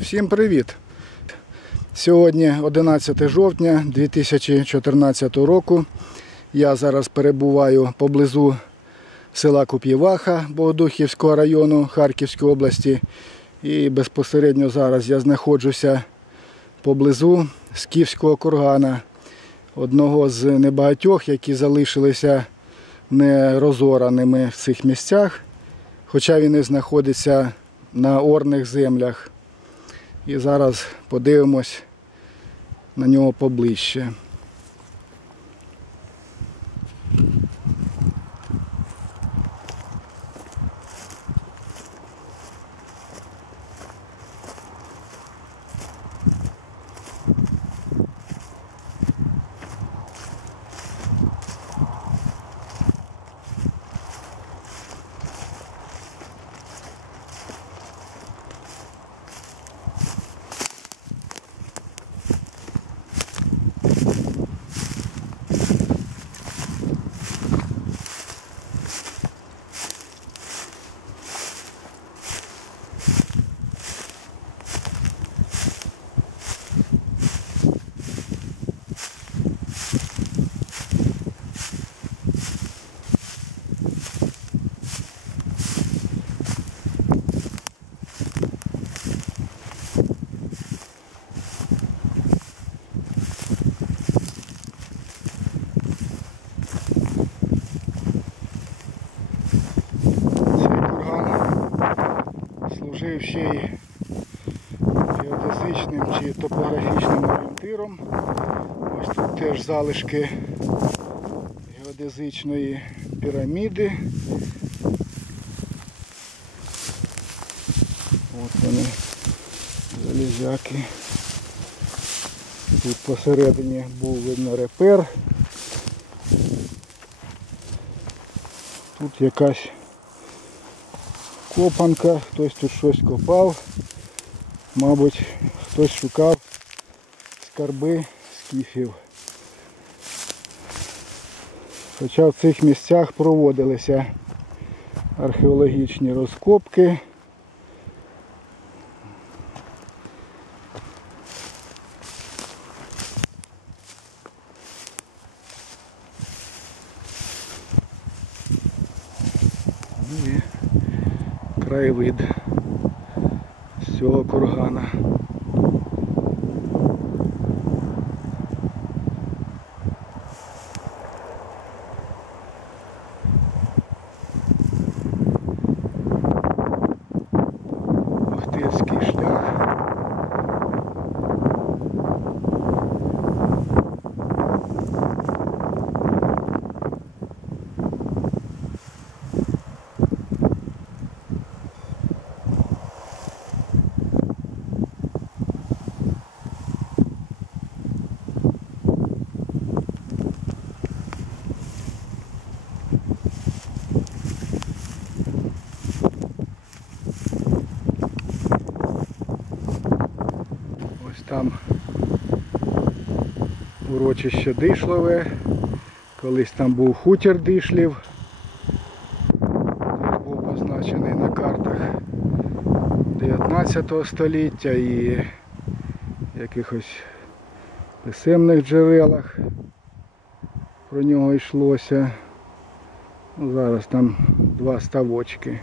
Всім привіт! Сьогодні 11 жовтня 2014 року. Я зараз перебуваю поблизу села Куп'єваха Богодухівського району Харківської області. І безпосередньо зараз я знаходжуся поблизу Скіфського кургана, одного з небагатьох, які залишилися нерозораними в цих місцях, хоча він і знаходиться на орних землях. І зараз подивимось на нього поближче. Цей курган служив ще й геодезичним чи топографічним орієнтиром. Ось тут теж залишки геодезичної піраміди. От вони, залізяки. Тут посередині був видно репер. Тут якась копанка, хтось тут щось копав. Мабуть, хтось шукав скарби скіфів. Хоча в цих місцях проводилися археологічні розкопки. Ну і краєвид з цього кургана. Там урочище Дишлове. Колись там був хутір Дишлів. Був позначений на картах 19 століття і якихось писемних джерелах про нього йшлося. Ну, зараз там два ставочки.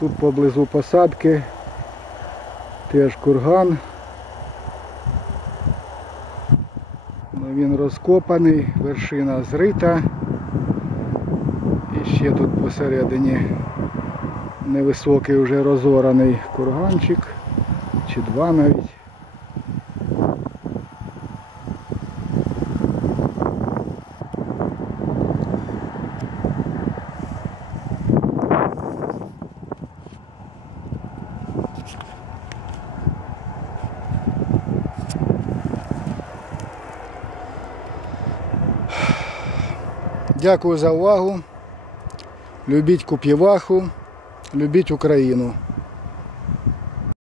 Тут поблизу посадки теж курган. Ну, він розкопаний, вершина зрита. І ще тут посередині невисокий вже розораний курганчик, чи два навіть. Дякую за увагу. Любіть Куп'єваху, любіть Україну.